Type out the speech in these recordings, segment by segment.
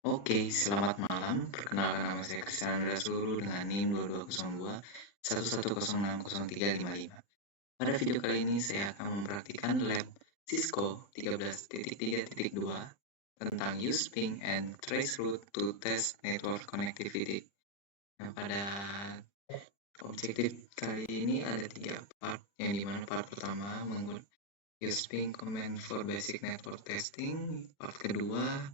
Oke, selamat malam. Perkenalkan nama saya Krisnandra Sulu dengan NIM 2202 1106035. Pada video kali ini saya akan mempraktikkan lab Cisco 13.3.2 tentang use ping and trace route to test network connectivity. Nah, pada objektif kali ini ada 3 part, yang dimana part pertama menggunakan use ping command for basic network testing, part kedua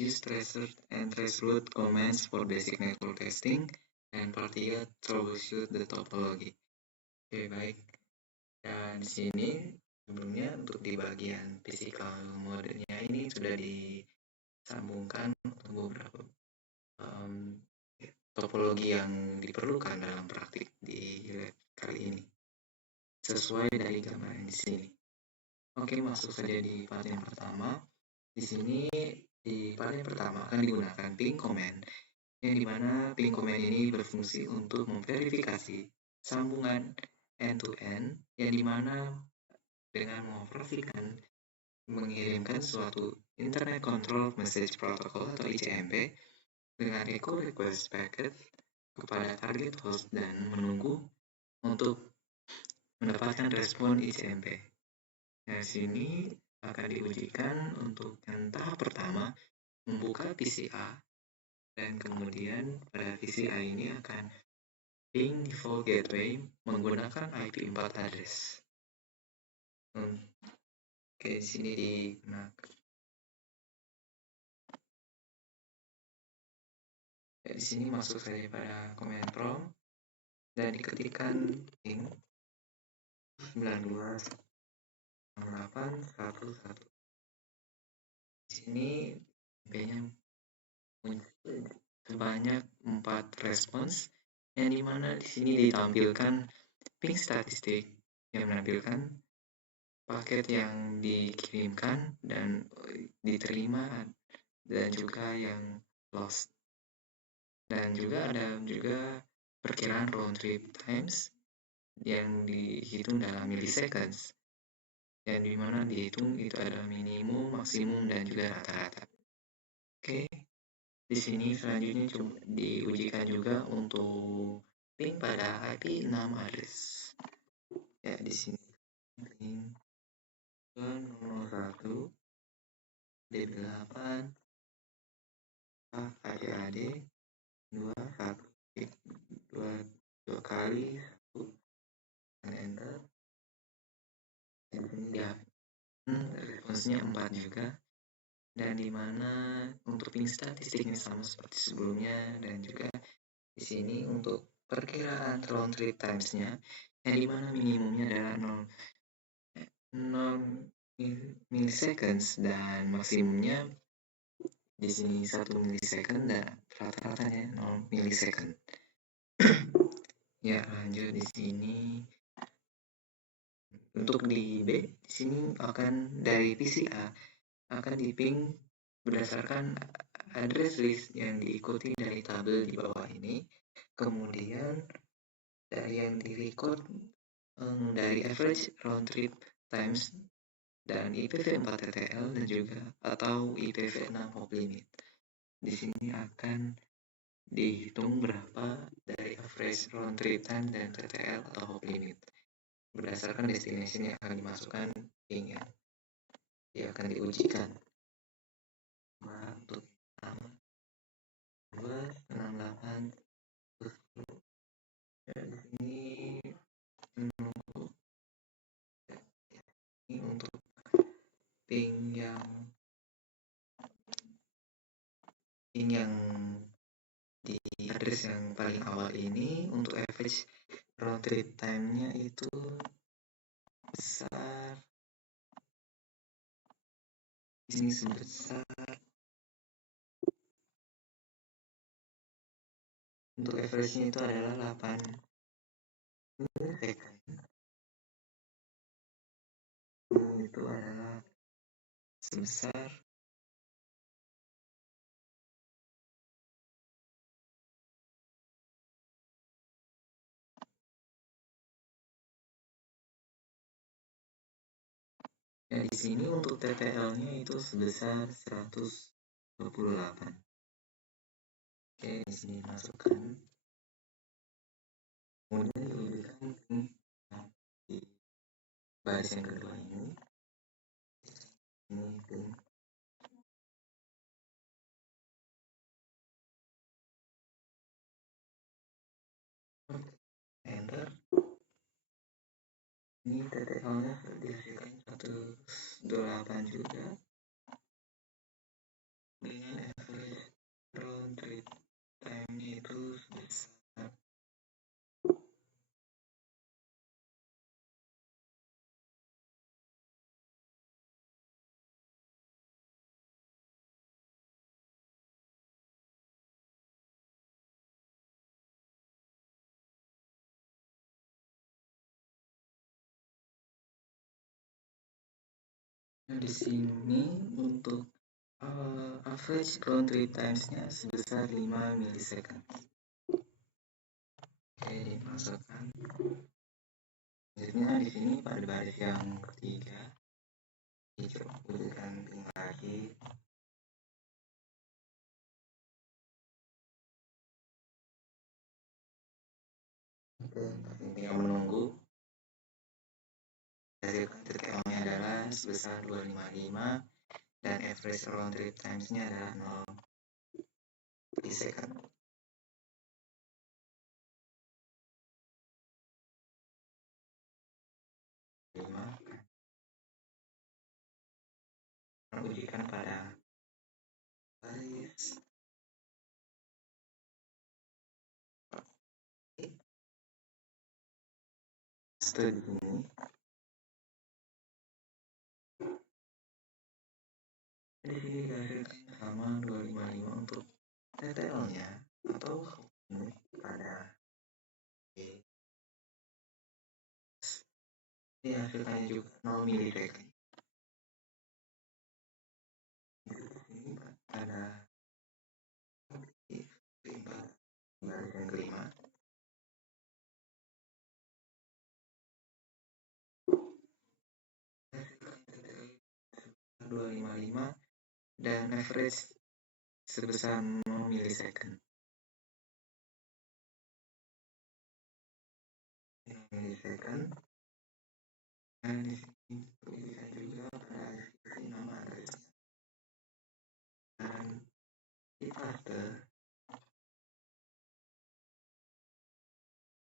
use tracer and trace route commands for basic network testing, dan part 3 troubleshoot the topology. Oke, baik. Dan di sini sebelumnya untuk di bagian physical modenya ini sudah disambungkan untuk beberapa topologi yang diperlukan dalam praktik di lab kali ini sesuai dari gambaran di sini. Oke, masuk saja di part yang pertama. Di sini di part yang pertama akan digunakan ping command, yang dimana ping command ini berfungsi untuk memverifikasi sambungan end-to-end, yang dimana dengan mengoperasikan mengirimkan suatu Internet Control Message Protocol atau ICMP dengan echo request packet kepada target host dan menunggu untuk mendapatkan respon ICMP. Nah, sini akan diujikan untuk yang tahap pertama membuka PCA, dan kemudian pada PCA ini akan ping default gateway menggunakan IP4 address. Oke, di sini digunakan. Di sini masuk saja pada command prompt dan diketikkan ping 92.68.11. Di sini IP-nya muncul sebanyak 4 respons, yang dimana di sini ditampilkan ping statistik yang menampilkan paket yang dikirimkan dan diterima dan juga yang lost. Dan juga ada perkiraan round trip times yang dihitung dalam milliseconds, yang dimana dihitung itu ada minimum, maksimum, dan juga rata-rata. Oke, di sini selanjutnya coba diujikan juga untuk ping pada IP6 address. Ya, di sini ping 201 D8 ADAD 2 kali 1 dan enter. Dan ini ya responsnya 4 juga, dan dimana untuk ping statistiknya sama seperti sebelumnya, dan juga di sini untuk perkiraan round trip times-nya, yang dimana minimumnya adalah 0 milliseconds dan maksimumnya di sini 1 millisecond dan rata-ratanya 0 millisecond. Ya, lanjut di sini. Untuk di B, di sini akan dari PCA akan diping berdasarkan address list yang diikuti dari tabel di bawah ini. Kemudian dari yang direcord dari average round trip times dan IPv4 TTL dan juga atau IPv6 hop limit. Di sini akan dihitung berapa dari average round trip time dan TTL atau hop limit berdasarkan destination yang akan dimasukkan pingnya. Dia akan diujikan. Untuk pertama 268 dan ini untuk ping yang di address yang paling awal ini, untuk average round trip time-nya itu besar, di sini sebesar, untuk average-nya itu adalah 8 millisecond. Itu adalah sebesar ya, di sini untuk TTL-nya itu sebesar 128. Oke, di sini masukkan. Kemudian diujikan di baris yang kedua ini pin. Enter. Ini TTL-nya dihasilkan 128 juga dengan average round trip time-nya itu sebesar di sini untuk average round trip times-nya sebesar 5 milisecond. Oke, dimasukkan. Selanjutnya di sini pada baris yang ketiga dicoba ping lagi. Oke, tinggal menunggu. Dari TTL-nya adalah sebesar 255 dan average round trip times-nya adalah 0 milisecond. Ujikan pada baris studi ini. Di sini dihasilkan sama 255 untuk TTL-nya atau pada dihasilkannya juga 0 milisecond. Ini pada baris yang kelima. 255 dan average sebesar 0 milisecond. Dan di sini bisa juga pada deskripsi nama adresnya. Dan di fase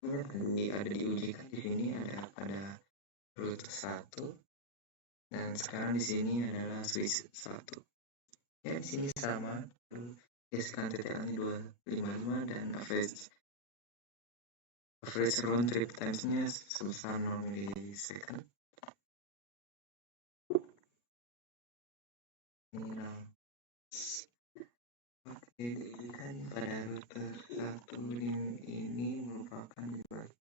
ada diujikan di sini ada pada root 1 dan sekarang di sini adalah switch 1. Ya, di sini sama. Sekarang TTL-nya 255 dan average round trip times-nya sebesar 0 milisecond. Ini oke, diujikan pada router 1 ini merupakan dibagi.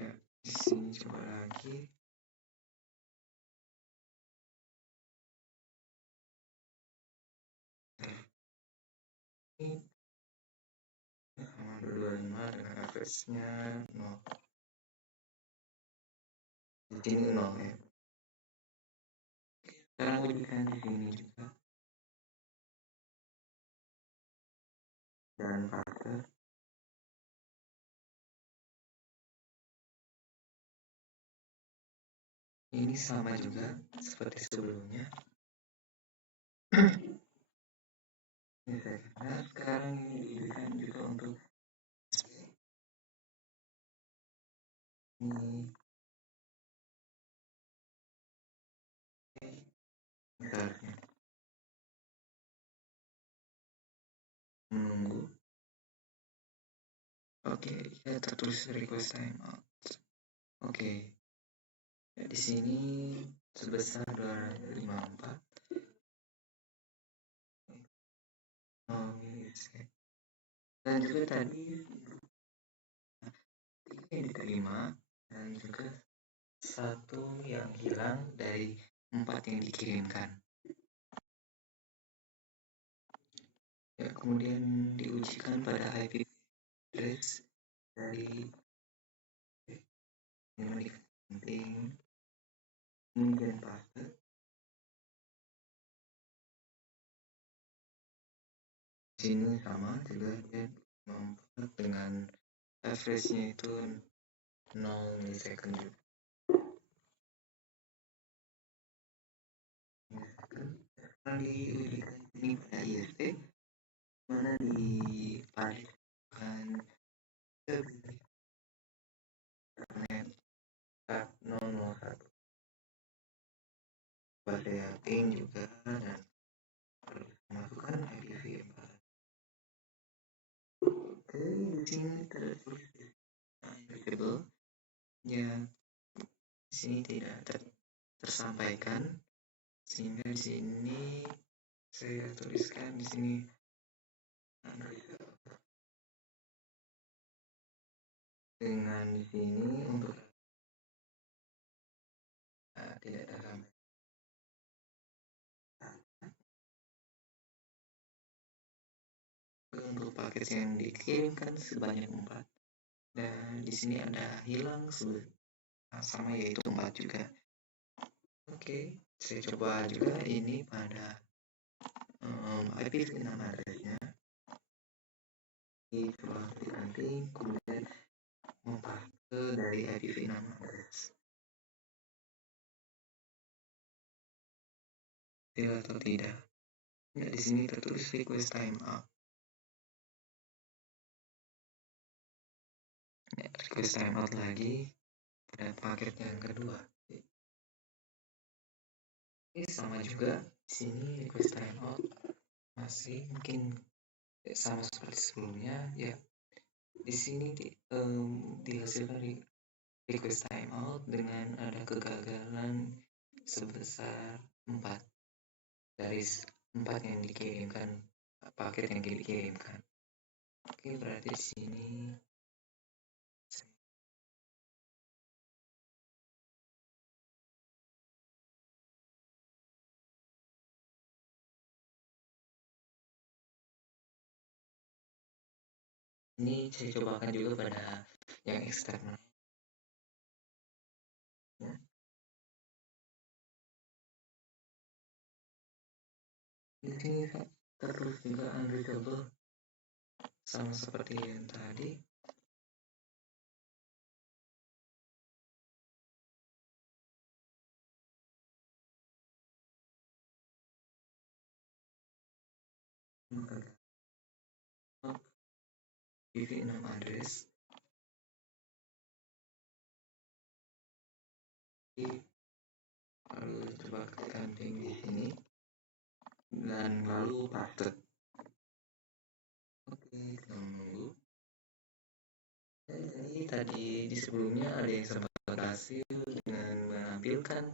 Ya, di sini coba lagi. Ini sama 225 dengan average-nya 0. Di sini 0 ya. Sekarang ujikan di sini juga. Dan fase ini sama juga seperti sebelumnya. Nah, sekarang ini diujikan juga untuk ini bentarnya. Menunggu. Oke, ya tertulis request timeout. Oke. Ya, di sini sebesar 254. Dan juga tadi yang diterima dan juga satu yang hilang dari 4 yang dikirimkan. Ya, kemudian diujikan pada IP address dari penting kemudian fase Di sini sama juga dia membuat dengan average-nya itu 0 milisecond juga. Nah, diujikan ini pada ISP mana dipadukan ke internet 001 pada ping juga dan masukkan IPv4. Oke, di sini tertulis variable yang di sini tidak tersampaikan, sehingga di sini saya tuliskan di sini dengan di sini untuk tidak tersampaikan. Untuk paket yang dikirimkan sebanyak 4 dan di sini ada hilang sama yaitu 4 juga. Oke, saya coba juga ini pada IPv6 address-nya. Ini coba nanti kemudian mempaste dari IPv6 address. Tidak atau tidak? Ya, di sini tertulis request timeout. Ya, request timeout lagi pada paket yang kedua. Ini sama juga di sini request timeout masih mungkin sama seperti sebelumnya ya. Di sini dihasilkan request timeout dengan ada kegagalan sebesar 4 dari 4 yang dikirimkan, paket yang dikirimkan. Oke, berarti di sini ini saya cobakan juga pada yang eksternal. Ya. Di sini tertulis juga unreachable sama seperti yang tadi. IPv6 address lalu coba tekan ping di sini dan lalu paste. Oke, kita menunggu. Jadi tadi di sebelumnya ada yang sempat berhasil dengan menampilkan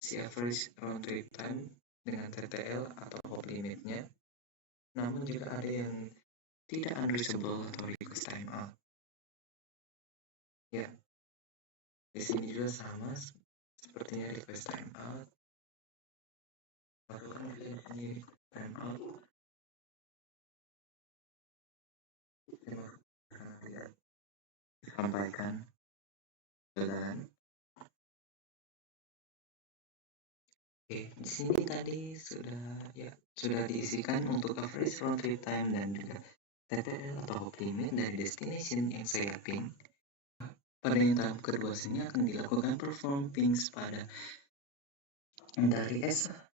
si average round trip time dengan TTL atau hop limitnya. Namun juga ada yang tidak unreachable atau request timeout. Ya, di sini juga sama sepertinya request timeout. Lakukan di sini timeout. Tidak disampaikan dengan Oke, di sini tadi sudah diisikan untuk average round trip time dan juga TTL atau hop limit dari destination yang saya ping. Pada yang tahap kedua sini akan dilakukan perform pings pada dari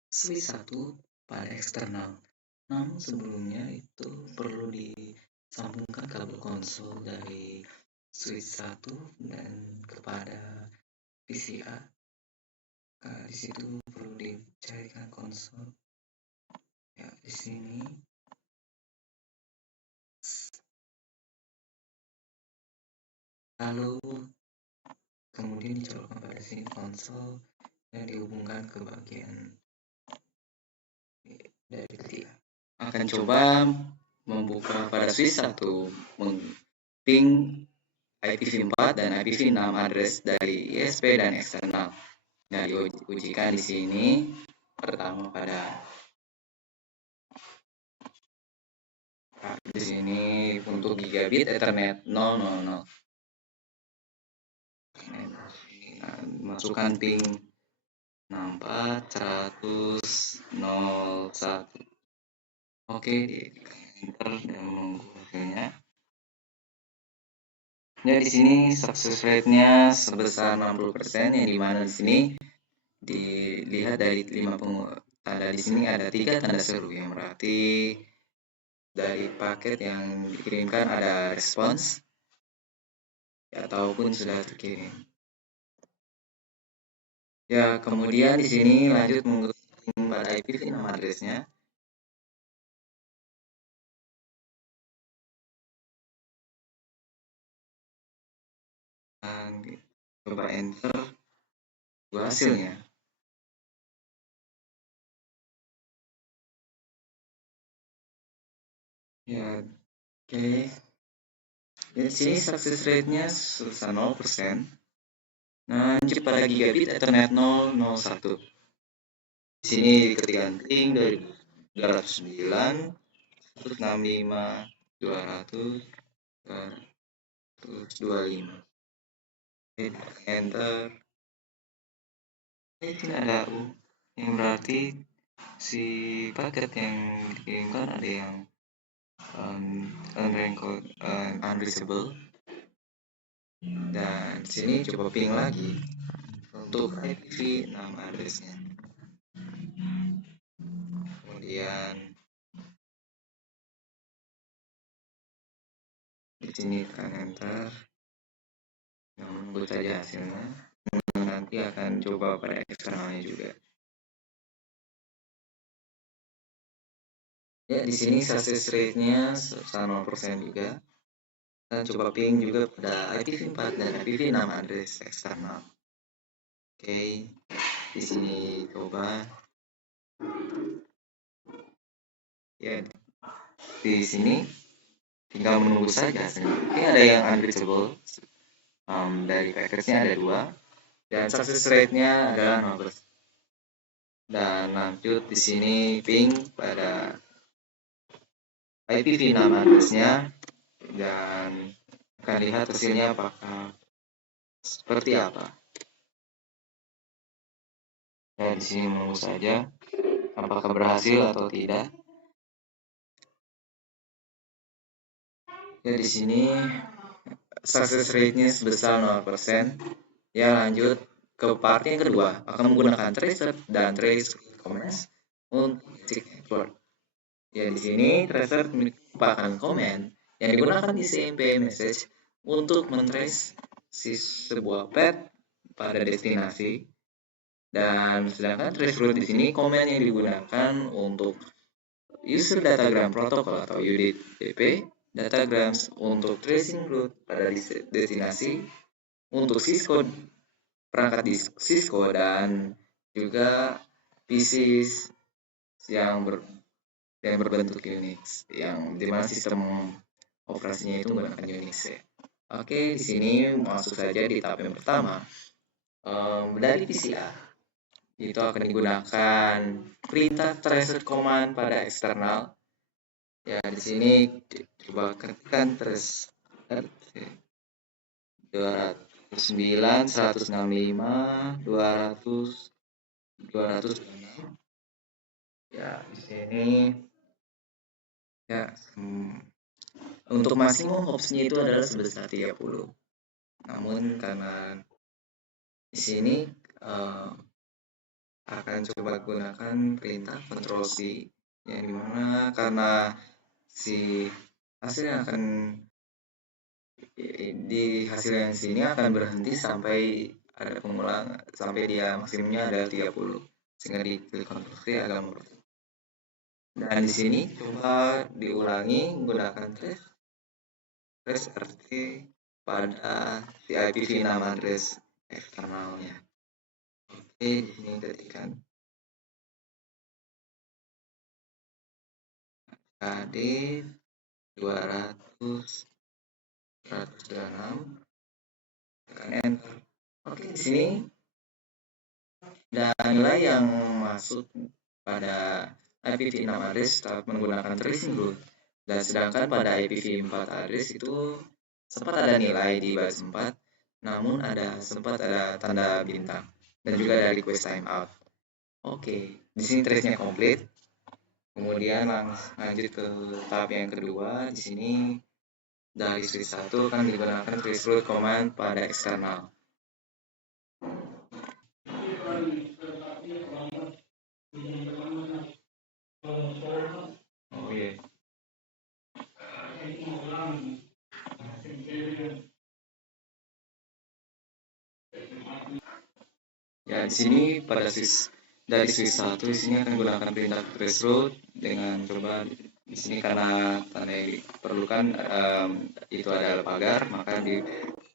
switch 1 pada eksternal. Namun sebelumnya itu perlu disambungkan kabel konsol dari switch 1 dan kepada PCA. Nah, di situ perlu dicarikan konsol. Ya, di sini lalu kemudian dicolokkan pada sini konsol dan dihubungkan ke bagian dari ketiga. Akan coba membuka pada switch 1 ping IPv4 dan IPv6 address dari ISP dan eksternal. Nah, diujikan di sini pertama pada di sini untuk gigabit Ethernet 000. Nah, masukkan ping 64 100 01. Oke, enter dan menunggu hasilnya. Ya, di sini success rate-nya sebesar 60%, yang dimana di sini dilihat dari 5 tanda di sini ada 3 tanda seru, yang berarti dari paket yang dikirimkan ada respons ataupun sudah terkirim. Ya, kemudian di sini lanjut menggunakan pada IPv nama address-nya. Dan coba enter hasilnya. Ya, oke. Ya, di sini success rate-nya sebesar 0%. Nah, lanjut pada gigabit Ethernet 001. Di sini keterganting dari 209, 165, 200, 225. Enter. Ini tidak ada U, yang berarti si paket yang dikirimkan ada yang unreachable. Dan di sini coba ping lagi untuk IPv nama address-nya. Kemudian di sini tekan enter. Menunggu saja hasilnya. Nanti akan coba pada eksternalnya juga. Ya, di sini success rate-nya sebesar 0% juga. Dan coba ping juga pada IPv4 dan IPv6 address eksternal. Oke, di sini coba. Ya, di sini tinggal menunggu saja hasilnya. Ini ada yang unreachable. Dari package-nya ada 2. Dan success rate-nya adalah 0%. Dan lanjut di sini ping pada IPv6 address-nya dan akan lihat hasilnya apakah seperti apa. Ya, di sini menunggu saja apakah berhasil atau tidak. Ya, di sini success rate-nya sebesar 0%. Ya, lanjut ke part yang kedua, akan menggunakan tracer dan trace comments untuk basic network. Ya, di sini tracer merupakan komen yang digunakan di CMP message untuk mentrace sebuah path pada destinasi. Dan sedangkan trace route di sini komen yang digunakan untuk user datagram protocol atau UDP, datagrams untuk tracing route pada destinasi, untuk Cisco perangkat di Cisco dan juga PCs yang berbentuk Unix, yang dimana sistem operasinya itu menggunakan Unix ya. Oke, di sini masuk saja di tahap yang pertama. Dari PCA itu akan digunakan perintah tracer command pada eksternal. Ya, di sini coba ketikkan trace 209, 165, 200, 206. Ya, di sini ya untuk maksimum hops-nya itu adalah sebesar 30. Namun karena di sini akan coba gunakan perintah Ctrl C, yang dimana karena si hasil yang akan di hasil yang sini akan berhenti sampai ada pengulang, sampai dia maksimumnya ada 30, sehingga di Ctrl C agak mempercepat. Dan di sini coba diulangi menggunakan trace RT pada si IPv6 address eksternalnya. Oke, di sini ketikkan KD 200 126, tekan enter. Oke, di sini dan nilai yang masuk pada IPv6 address saat menggunakan tracing route. Dan sedangkan pada IPv4 address itu sempat ada nilai di baris 4, namun sempat ada tanda bintang dan juga ada request timeout. Oke, di sini trace-nya komplit. Kemudian lanjut ke tahap yang kedua. Di sini dari switch 1 akan digunakan traceroute command pada eksternal. Oh iya. Ya, di sini pada dari switch 1 di sini akan gunakan perintah traceroute dengan coba di sini karena tanda yang diperlukan itu adalah pagar, maka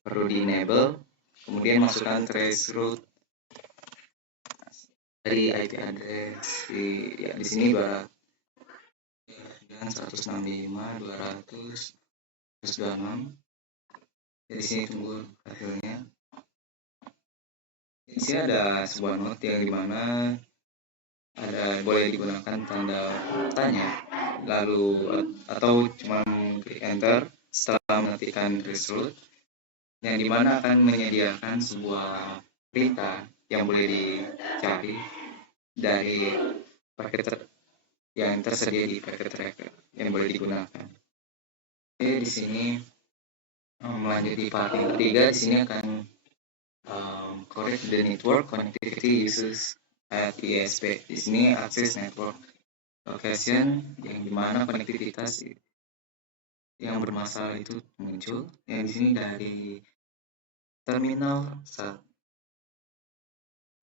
perlu di enable. Kemudian masukkan traceroute dari IP address di sini dengan 165.200.126. Di sini tunggu hasilnya. Di sini ada sebuah note yang dimana boleh digunakan tanda tanya, lalu atau cuma klik enter setelah mengetikkan traceroute, yang dimana akan menyediakan sebuah perintah yang boleh dicari dari paket yang tersedia di packet tracker yang boleh digunakan. Oke, di sini melanjut di part yang ketiga. Di sini akan correct the network connectivity uses at ISP. Di sini access network location yang dimana konektivitas yang bermasalah itu muncul. Yang di sini dari terminal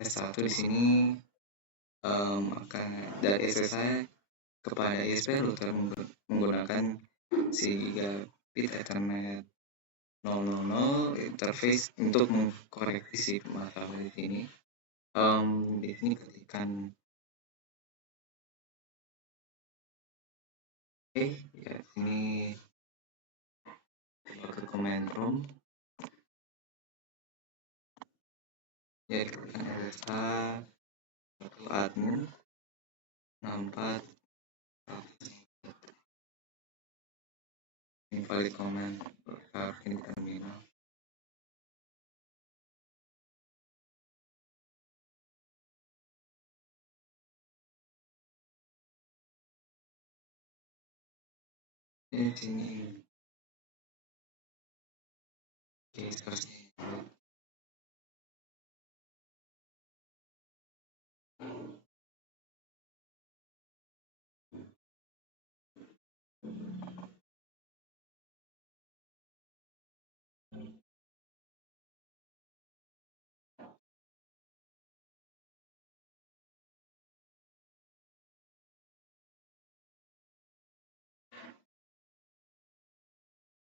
S1 di sini akan dari SSI kepada ISP router menggunakan gigabit Ethernet 000 interface untuk mengkoreksi si masalah di sini. Di sini ketikkan ya sini ke command prompt ya ketikkan LSA satu admin 64 invalid command ini terminal. Di sini oke seperti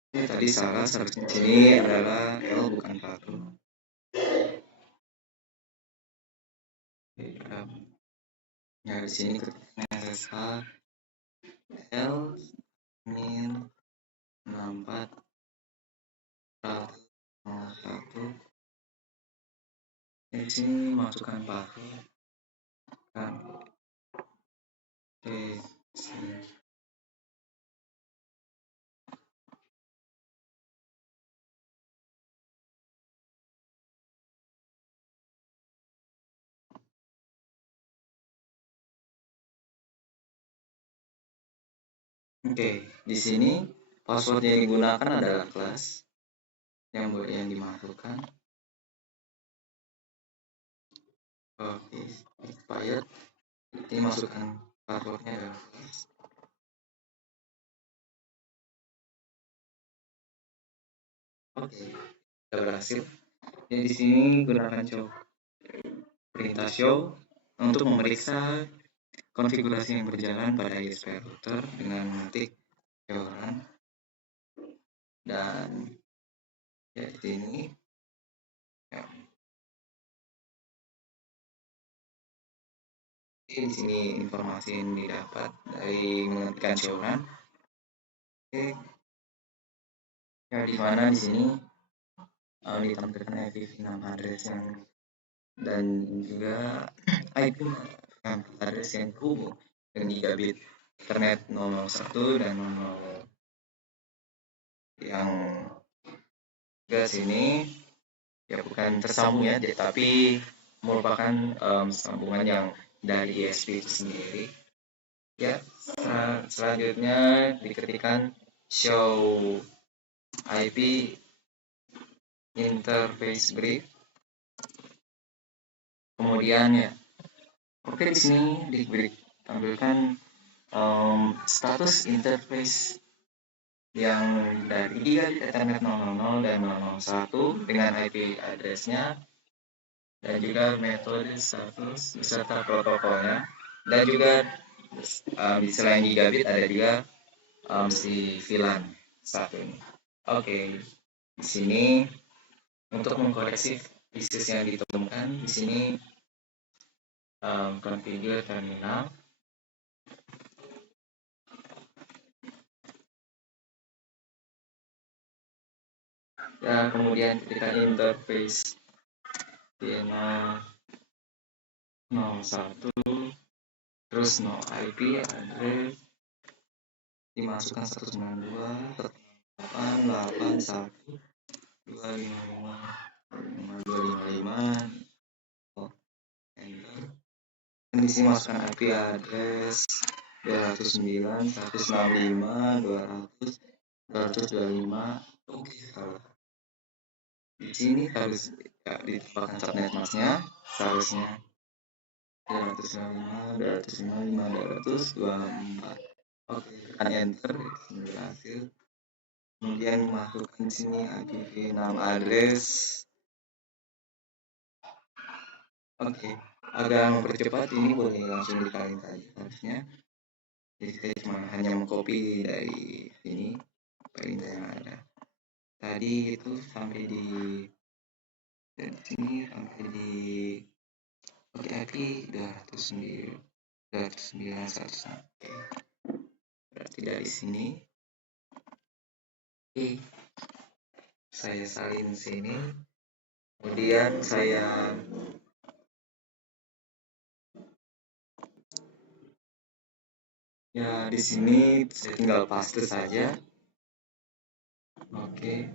ini tadi salah, seharusnya ini adalah L bukan 1. Ya di sini ketikkan SSH L min 64 101. Di sini masukkan password kan. Oke, di sini password yang digunakan adalah kelas yang dimasukkan. Oke, expired. Ini masukkan passwordnya adalah kelas. Oke, sudah berhasil. Jadi di sini gunakan perintah show untuk memeriksa konfigurasi yang berjalan pada ISP router dengan mengetik show-run dan ya di sini ya. Di sini informasi yang didapat dari mengetikkan show-run. Oke, ya di mana di sini ditampilkan IPv6 address yang dan juga IP address yang terhubung dengan gigabit Ethernet 001 dan 00 yang ke sini ya bukan tersambung ya, tapi merupakan sambungan yang dari ISP itu sendiri. Ya, selanjutnya diketikkan show IP interface brief. Kemudian ya, oke di sini ditampilkan status interface yang dari gigabit Ethernet 000 dan 001 dengan IP addressnya dan juga metode status beserta protokolnya dan juga selain gigabit ada juga si VLAN satu ini. Oke, di sini untuk mengkoreksi bisnis yang ditemukan di sini configure terminal. Ya, kemudian ketika interface pina 01 terus no IP address dimasukkan 192.168.1.255 enter. Dan di sini masukkan IP address 209.165.200.225. Oke, salah. Di sini harus ya, ditambahkan subnet masknya seharusnya 205.205.200.254. Oke, tekan enter berhasil. Kemudian masukkan di sini IPv6 address. Oke, agar mempercepat ini boleh langsung dikali saja harusnya. Jadi saya cuma hanya mengcopy dari sini perintah yang ada. Tadi itu sampai di sini sampai di oke IP 209.100. Oke. Berarti dari sini saya salin sini. Kemudian saya ya di sini saya tinggal paste saja. Oke.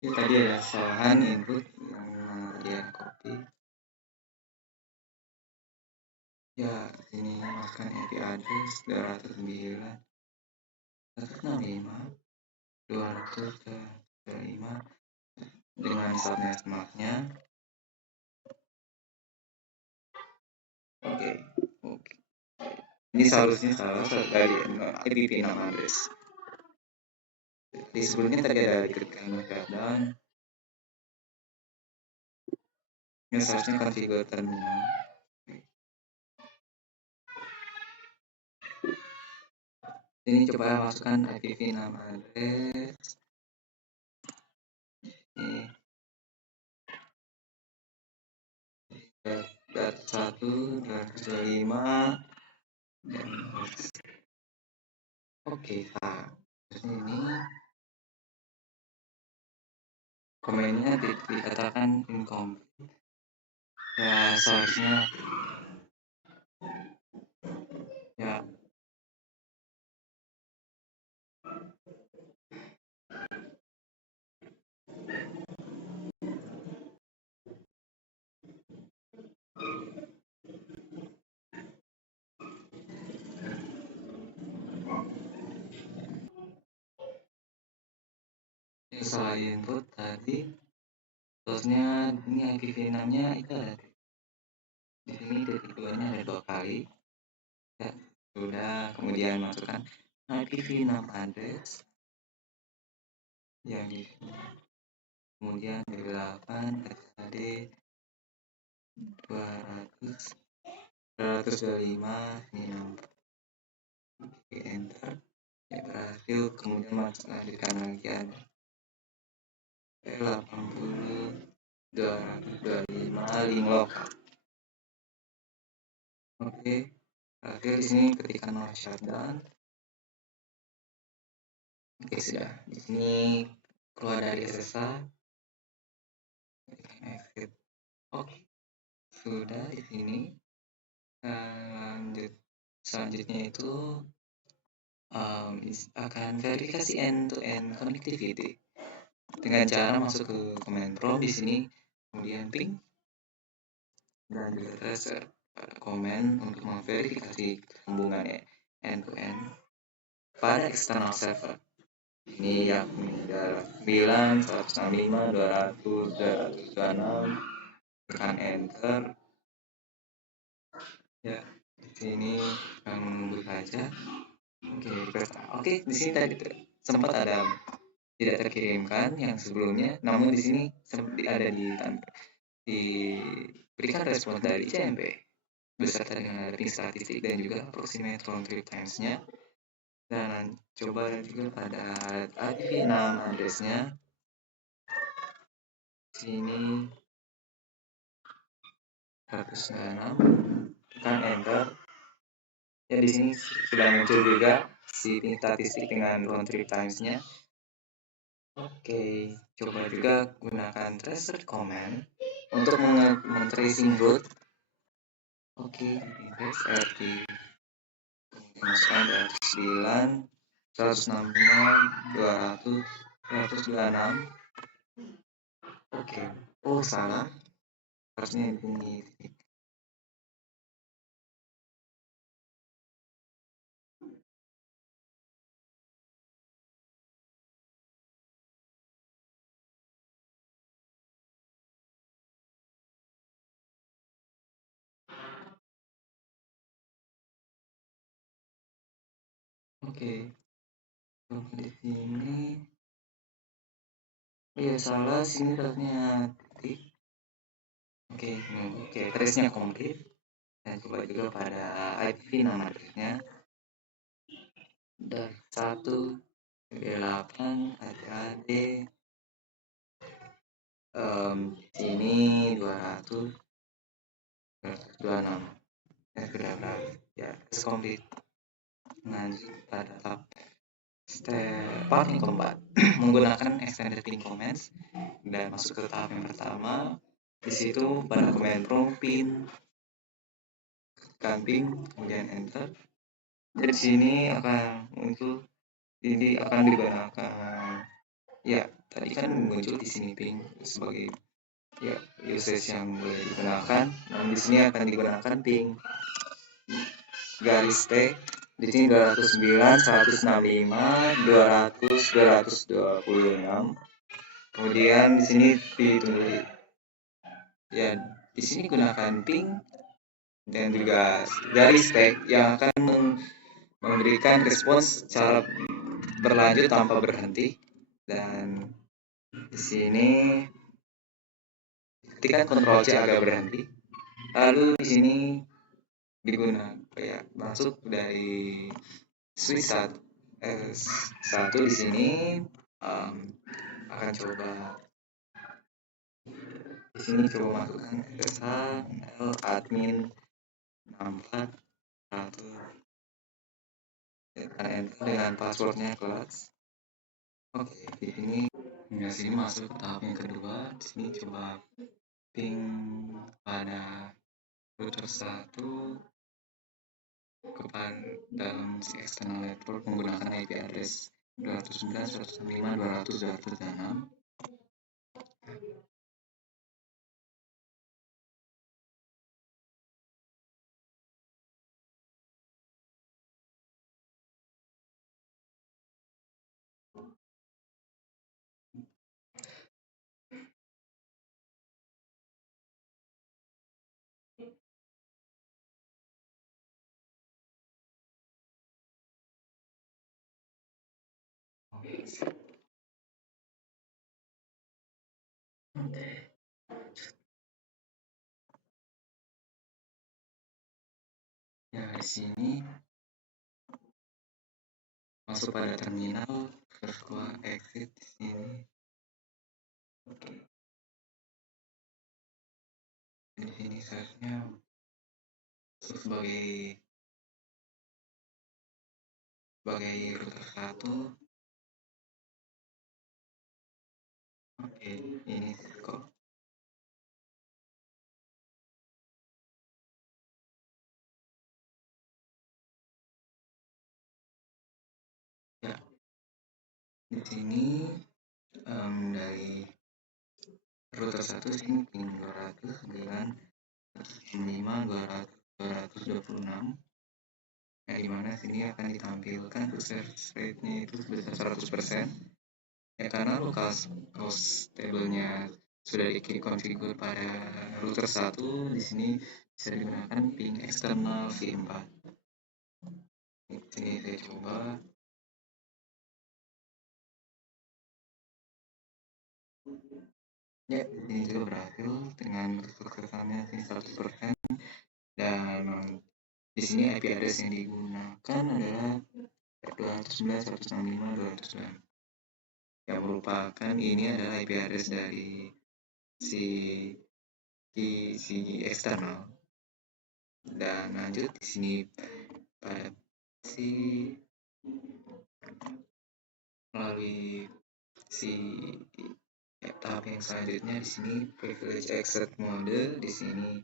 Ya, tadi ada kesalahan input yang dia copy. Ya, ini masukkan IP address 209.165.200.205 dengan subnet marknya. Oke. Ini seharusnya salah dari IPv6 address. Di sebelumnya tadi ada diketikkan dan ini seharusnya configure terminal. Ini coba masukkan IPv6 address. Ini dat 1 225 dan oke, Pak. Ini komennya dikatakan incomplete. Ya, seharusnya ya salah input tadi. Terusnya ini IPv6-nya itu ada di sini titik duanya ada 2 kali. Ya, sudah kemudian masukkan IPv6 address yang di sini. Kemudian di 8 SAD 225 ini oke, enter. Ya, berhasil. Kemudian lanjutkan lagi ada 80 225 link lokal. Oke, berhasil. Di sini ketika no shutdown Oke, sudah. Di sini keluar dari SSH, exit. Oke, sudah di sini. Lanjut. Selanjutnya itu akan verifikasi end-to-end connectivity dengan cara masuk ke command prompt di sini, kemudian ping dan juga tracer pada komen untuk memverifikasi hubungan end-to-end pada external server. Ini yakni 9, 165, 200, 226, tekan enter. Ya, di sini akan menunggu saja. Oke, di sini tadi sempat ada tidak terkirimkan yang sebelumnya, namun di sini ada diberikan respon dari CMP beserta dengan ada ping statistik dan juga approximate round trip times-nya. Dan coba juga pada IP nama address-nya. Sini 196, tekan enter. Ya, di sini sudah muncul juga si ping statistik dengan round trip times-nya. Oke, coba juga gunakan tracer command untuk men-tracing route. Oke, index RT masukkan 209, 165, 200, 226. Oke, oh salah, harusnya ini. Oke, di sini. Iya salah, sini harusnya titik. Oke, trace-nya komplit. Dan coba juga pada IP nama address-nya. Dan 1, 8, AD, sini 200, 226. Ya sudah berhasil. Ya, komplit. Lanjut pada tahap yang keempat, menggunakan extended ping commands dan masuk ke tahap yang pertama. Di situ pada command prompt pin, tekan ping, kemudian enter. Dari sini akan muncul, ini akan digunakan. Ya, tadi kan muncul di sini ping sebagai ya usage yang boleh digunakan. Dan di sini akan digunakan ping garis T. Di sini 209, 165, 200, 226. Kemudian di sini ditunggu. Ya, di sini gunakan ping dan juga garis T yang akan memberikan respons secara berlanjut tanpa berhenti. Dan di sini ketika Ctrl C agak berhenti. Lalu di sini digunakan kayak masuk dari switch 1 di sini akan coba di sini coba masukkan SSH L admin 64 1 tekan enter dengan passwordnya kelas. Oke, di sini sini masuk ke tahap yang kedua. Di sini coba ping pada router 1 kepada dalam si external network menggunakan IP address 209, 165, 200, 206. Ya, di sini masuk pada terminal, first keluar exit di sini. Oke. Di sini seharusnya sebagai router 1 Oke, ini kok. Ya, di sini dari router 1 sini ping 209, 105, 226. Nah, di mana sini akan ditampilkan success rate-nya itu sebesar 100%. Ya, karena local host table-nya sudah dikonfigur pada router 1, di sini bisa digunakan ping eksternal V4. Di sini saya coba. Ya, ini juga berhasil dengan kesuksesannya sini 100%. Dan di sini IP address yang digunakan adalah 211, 165, 209. Yang merupakan ini adalah IP address dari si eksternal. Dan lanjut di sini pada si melalui si tahap yang selanjutnya di sini privilege exit mode di sini.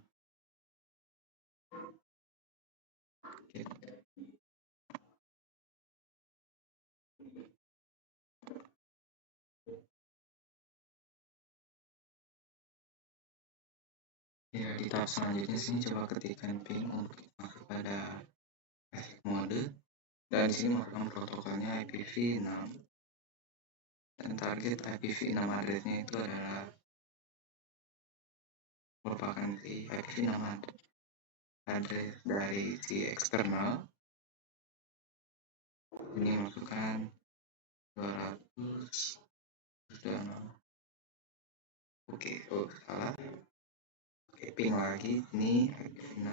Ya, di tahap selanjutnya sini coba ketikkan ping untuk masuk pada mode, dan di sini merupakan protokolnya IPv6, dan target IPv6 address-nya itu adalah merupakan si IPv6 address dari si eksternal. Ini merupakan 200 dan oke, salah. Oke, ping lagi ini IPv6.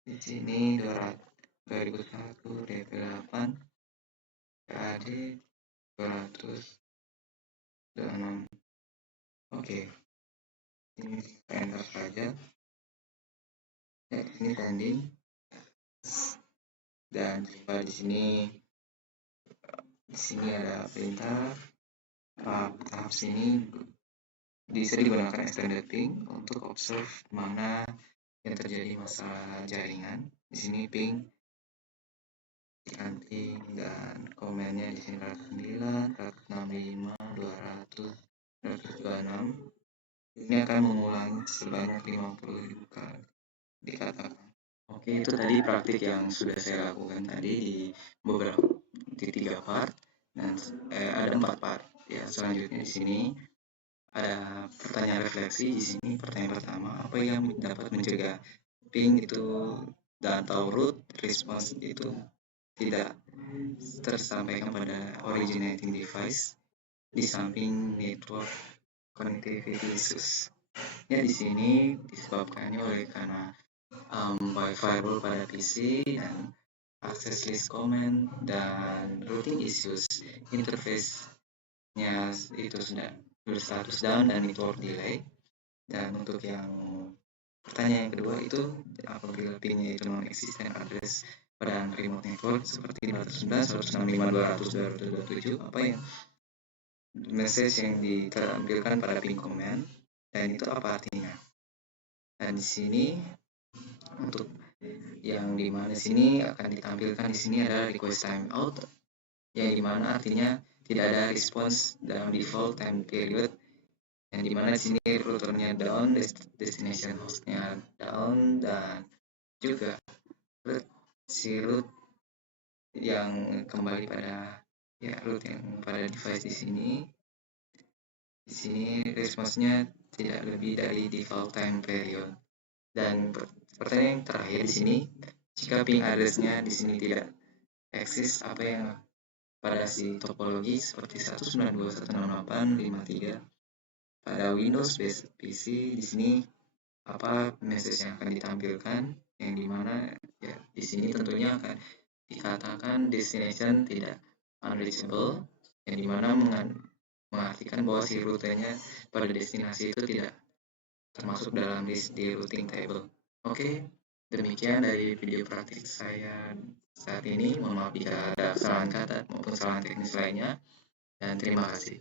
Di sini 2001 DP8 PAD 206. Oke, ini enter saja. Ya, ini pending. Dan coba di sini ada perintah tahap sini bisa digunakan extended ping untuk observe mana yang terjadi masalah jaringan. Di sini ping diganti dan komennya di sini 109, 165, 200, 226. Ini akan mengulangi sebanyak 50.000 kali dikatakan. Oke, itu tadi praktik yang sudah saya lakukan tadi di 3 part, dan ada 4 part. Ya, selanjutnya di sini ada pertanyaan refleksi. Di sini pertanyaan pertama, apa yang dapat mencegah ping itu dan atau root response itu tidak tersampaikan pada originating device di samping network connectivity issues. Ya, di sini disebabkannya oleh karena firewall pada PC dan access list comment dan routing issues interface-nya itu sudah berstatus down dan network delay. Dan untuk yang pertanyaan yang kedua itu apabila pin-nya itu non-existent address pada remote network seperti 511, 165, 200, 227, apa yang message yang ditampilkan pada pin command, dan itu apa artinya. Dan di sini untuk yang dimana sini akan ditampilkan di sini adalah request timeout, yang dimana artinya tidak ada response dalam default time period, yang dimana di sini routernya down, destination hostnya down, dan juga si root yang kembali pada root yang pada device di sini responsnya tidak lebih dari default time period. Dan pertanyaan yang terakhir di sini, jika ping address-nya di sini tidak eksis, apa yang pada si topologi seperti 192.168.53 pada Windows based PC, di sini apa message yang akan ditampilkan, yang dimana ya di sini tentunya akan dikatakan destination tidak unreachable, yang dimana mengartikan bahwa si rutenya pada destinasi itu tidak termasuk dalam list di routing table. Oke, Demikian dari video praktik saya saat ini. Mohon maaf jika ada kesalahan kata maupun kesalahan teknis lainnya, dan terima kasih.